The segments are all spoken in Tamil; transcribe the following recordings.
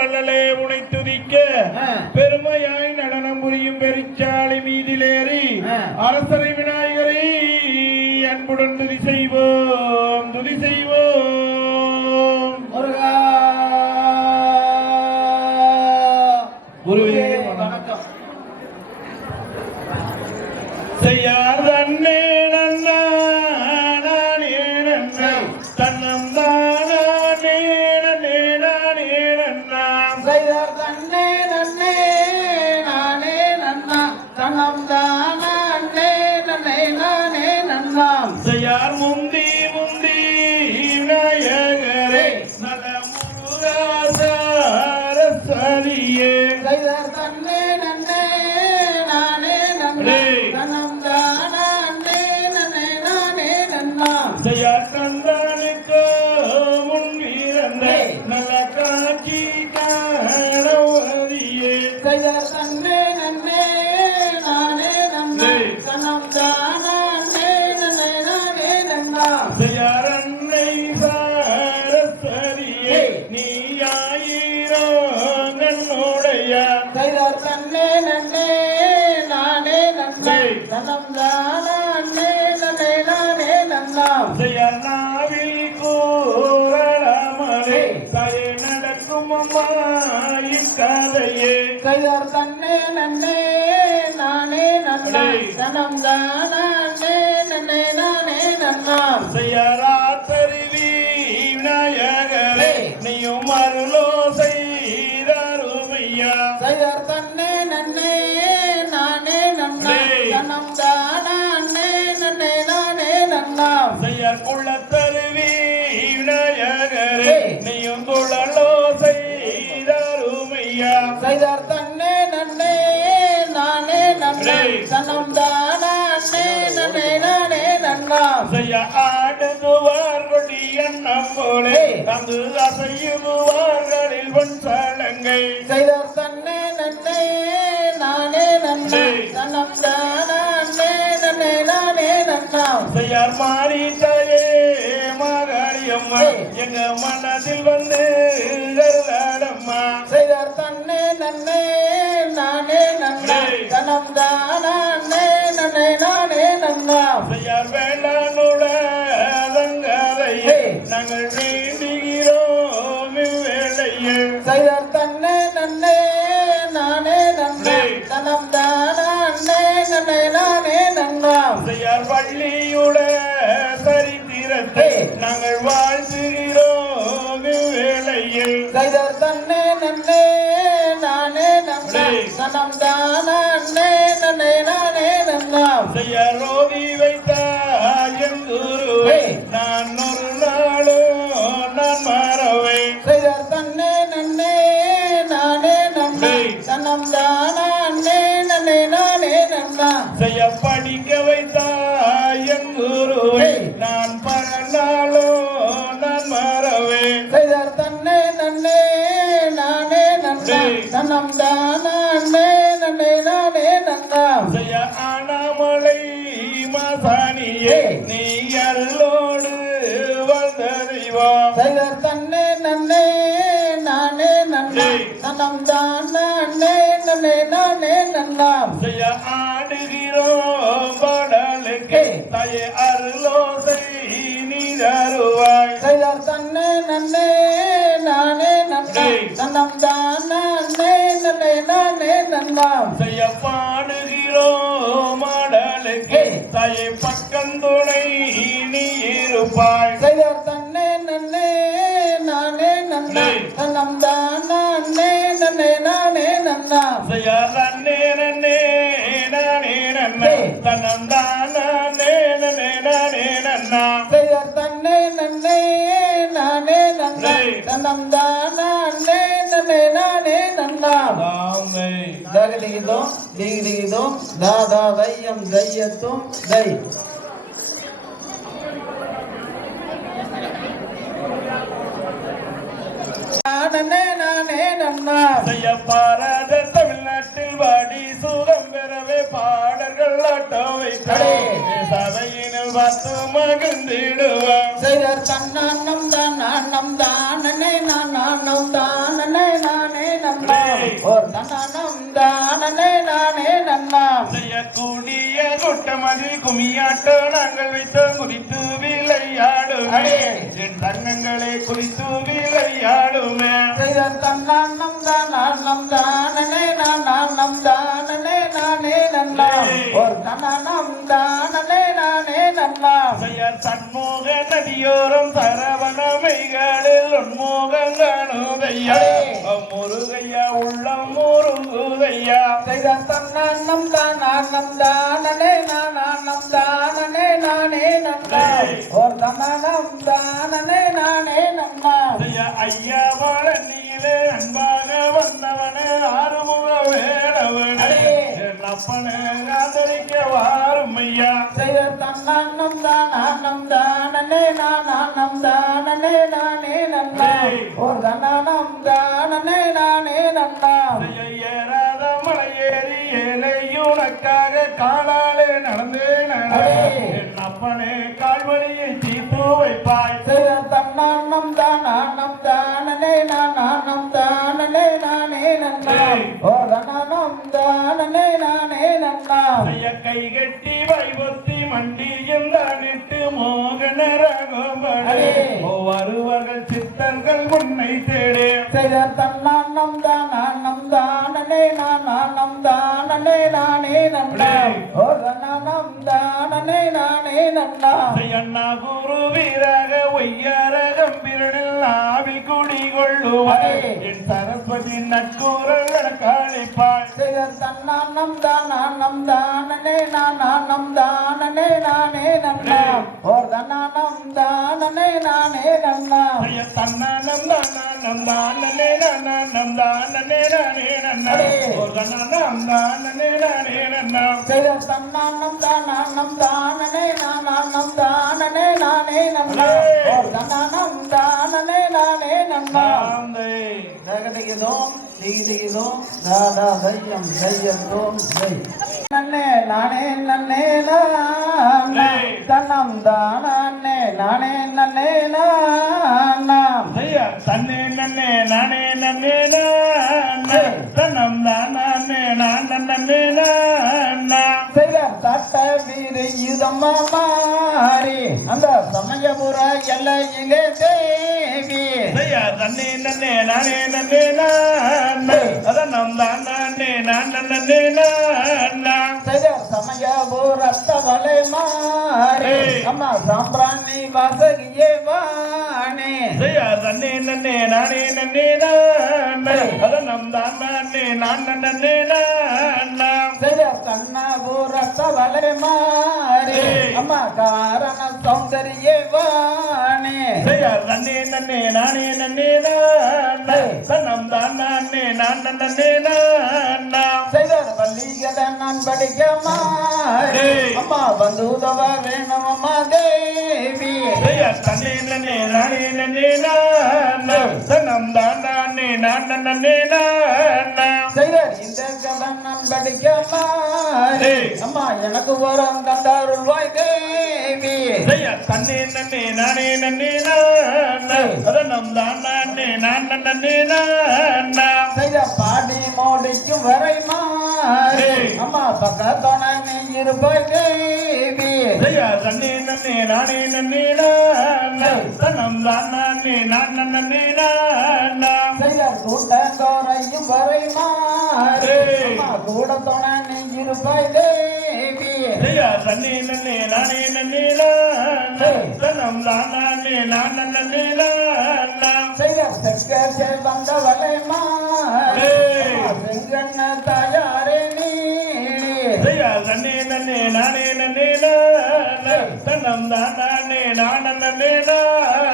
வள்ளலே உனை துதிக்க. பெருமையாய் நடனம் புரியும் பெருச்சாலை மீதிலேறி. அரசரை விநாயகரை அன்புடன் துதி செய்வோம் துதி செய்வோம் அன்னை சாரஸ்வரியே நீயாயிரோ நன்னுடைய. செய்தார் தன்னே நன்னே நானே நன்னா. தனம் தானே நன்னே நானே நன்னாம் செய்யார் நாவில் கூறலாமலே தயை நடக்கும் இக்கதையே செய்தார் தன்னே நன்னே நானே நன்னா. தனம் தானே நானே நன்னாம் செய்யராத்தருவி விநாயகரே நீயும் அருளோ செய்தருமையா. செய்தார் தன்னே நன்னே நானே நன்னா. தனம் தானே நன்னே நானே நன்னாம். செய்யர் குள்ளத்தருவி நன்னாம் செய்ய ஆடுதுவார் கொடி எண்ணம் போலே. தந்து அசையுதுவார்களில் பொன் சலங்கை செய்தார் தன்னே நன்னே நானே நன்னா. தனம் தானே நன்னே நானே நன்னாம் செய்யார் மாறிட்டாயே மகாளியம்மா டேய். எங்க மனதில் வந்து அருளாடம்மா செய்தார் தன்னே நன்னே நானே நன்னா. தனம் தானே நன்னே நானே நன்னாம் செய்யார் நாங்கள் வாழ்த்துகிறோம் இவ்வேளையில் செய்தார் தன்னே நன்னே நானே நன்னா. தனம் தானே நன்னே நானே நன்னாம் செய்யார் ரோதி வைத்த என் குருவை. நான் ஒரு நாளும் நான் மறவேன் செய்தார் தன்னே நன்னே நானே நன்னா. தனம் தானே தனம் தானே நன்னே நானே நன்னா செய்ய ஆடுகிறோம் பாடலுக்கு. தாயே அருளோசை நீ தருவாய் செய்தார் தன்னே நன்னே நானே நன்னா டேய். தனம் தானே நன்னே நானே நன்னா செய்ய பாடுகிறோம் மாடலுக்கு டேய். தாயே பக்கந்துணை நீ இருப்பாய் செய்தார் தன்னே நன்னே நானே நன்னா டேய். தனம் தானே நன்னே நானே நன்னா செய்ய நன்னே நன்னே நானே நன்னா டேய். தன்னம் தானே நன்னே நானே நன்னா செய்தார் தன்னே நன்னே நானே நன்னா டேய். தனம் தானே நன்னே நானே நன்னா வைத்தே சபையினில் பார்த்து மகிழ்ந்திடுவோம் செய்தார் தன்னானம் தான் நானம் தானே நானம் தானே நானே நன்னாம் ஒரு தன்னானம் தானே நானே நன்னாம் செய்யக்கூடிய கூட்டமது குமியாட்டோ நாங்கள் வைத்து குறித்து விளையாடுமே. என் தங்கங்களே குறித்து விளையாடுமே. செய்த தன்னானம் தானே நானம் தானே நானே நன்னாம் ஒரு தன்னானம் தானே நானே நன்னாம் பெயர் சண்முக நதியோரம் சரவணமைகளில் உன்முகம் காணுதையா. முருகையா உள்ளம் முருகுதையா செய்த தன்னானம் தானம் தானே நானம் தானே நானே நன்னாம் ஒரு தன்னானம் தானே நானே நன்னாம் செய்ய ஐயா வாழனியிலே அன்பாக வந்தவனே ஆறுமுக அப்பனே ஆதரிக்க வாரும் ஐயா. செய்த தன்னானம் தானம் தானே நானம் தானே நானே நன்னாம் ஒரு தன்னானம் தானே நானே செய்ய ஏறாத மலையேறி ஏழையுனக்காக காலாலே நடந்தே. என் அப்பனே கால்வழியை தீர்த்து வைப்பாய். தன்னானம் தானம் தானே நானம் தானே நானே நன்னாம் ஒரு தன்னானம் தானே நானே செய்ய கை கட்டி வைபொத்தி மண்டியும் தானிட்டு மோகன ரகோபடே. அடே. வருவர்கள் சித்தர்கள் உன்னை தேடே. செய்த தன்னானம் தானம் தானே நானம் தானே நானே நன்னாம் ஒரு தன்னானம் தானே நானே நன்னாம் அண்ணா குரு வீராக ஒய்யார கம்பிரனில் ஆவில் குடிகொள்ளுவாய் அடே. என் சரஸ்வதி நட்கூரல் காளிப்பாய் செய்த தன்னானம் தானம் தானே நானம் தானே நானே நன்னாம் ஒரு தன்னானம் தானே நானே தன்னானம் தானம் தானனே நானம் தானனே நானே நன்னா. தன்னானம் தானனே நானே நன்னா. செய்த தன்னானம் தானம் தானே நானம் தானே நானே நன்னாம் ஒரு தன்னானம் தானே நானே நன்னாம் தாந்தை ஜகதிகிதோம் திகிதிகிதோம் தாதா தையம் தையத்தோம் தை நன்னே நானே நன்னே நானா தன்னம் தானே நானே நன்னே ஐயா தன்னே நன்னே நானே நன்னே நானே. தன்னம் தானே நான் நன்னே நானா தட்ட வீடு இதம்மா மாறி. அந்த சமயபுர எல்லையிலே தேவி தன்னே நன்னே நானே நன்னே நானே அதனம் தானே நான் நன்னே நானா செய்தார் சமயபுரத்தவளை மாறி. அம்மா சாம்பிராணி வாசகியே வாணி தன்னே நன்னே நானே நன்னே நானே அதனம் தானே நான் நன்னே நானா செய்தார் கண்ணபுரத்தவளை மாறி அம்மா காரண சௌந்தரியே தன்னே நன்னே நானே நன்னே நானே தானே நான் நன்னே நானா செய்தார் பள்ளிகளை நான் படிக்க மாறி அம்மா வந்துதவ வேணும் அம்மா தேவி. தன்னே நன்னே நானே நன்னே நானா தன்னம் தானே நான் நன்னே நானா செய்தார் இந்த கடன் நான் படிக்க மாறி அம்மா எனக்கு வரம் தந்தாருள்வாய் தேவி. தன்னே நன்னே நானே நன்னே நானா அதனம் தானே நான் நன்னே நானா பாடி மோடிக்கும் வரை அம்மா பக்கத்தோன நீ இருப்பாய் தேவி. தன்னே நன்னே நானே நன்னே நானா தன்னம் தானே நான் நன்னே நானா செய்தார் கூட்டந்தோரையும் வரை மாறி. கூடத்தோன நீ இருப்பாய் தேவி. ஐயா தன்னே நன்னே நானே நன்னே நானா தன்னம் தானே நான் நானா செய்தார் செக்க வந்தவளை மாறி அம்மா செங்கண்ண தாயாரே நீ. ஐயா தன்னே நன்னே நானே நன்னே நானா தன்னம் தானே நான்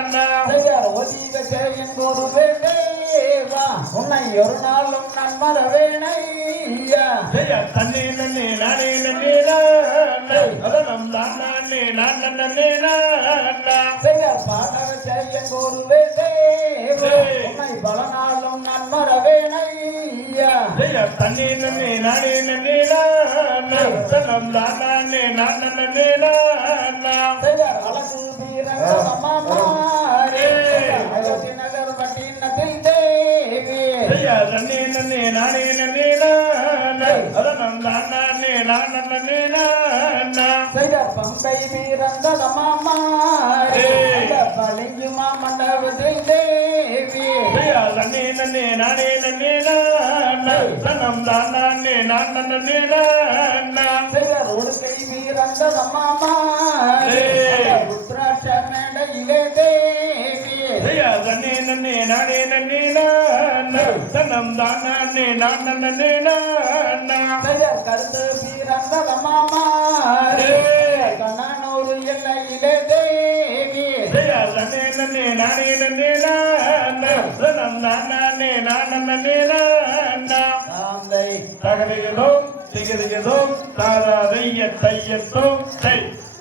நானா செய்யார் ஒதிக செய்யும் குருவே தேவா உன்னை ஒரு நாளும் நான் மறவேனையா ஐயா தன்னே நன்னே நானே நன்னே நானா அதனம் தானே நான் நன்னே நானா செய்யார் பாடக செய்யும் குருவே தேவா உன்னை பல நாளும் நான் மறவேனையா ஐயா தன்னே நன்னே நானே நன்னே நானா தன்னம் தானே நான் நன்னே நானா செய்யார் அழகு வீரங்க தன்னே நன்னே நானே நன்னே நான நானே பம்பை வீரந்த மாமா பளிங்குமா மண்டபத்தில் தேவி தன்னே நன்னே நானே நன்னே நம் தான் நானே நான் நன்னே நானா செய்த ஒடுக்கை வீரந்த மாமா ருத்ராட்ச மேடையிலே தேவி தன்னே நன்னே நானே நன்னே நான தானே நம் தான் நானே கருத்து வீரந்த மாமா கண்ணனூர் எல்லையிலே தேவி ஜெயா தன்னே நானே நன்னே நான நானே நான் நன்னே தாராதைய தையத்தும் தை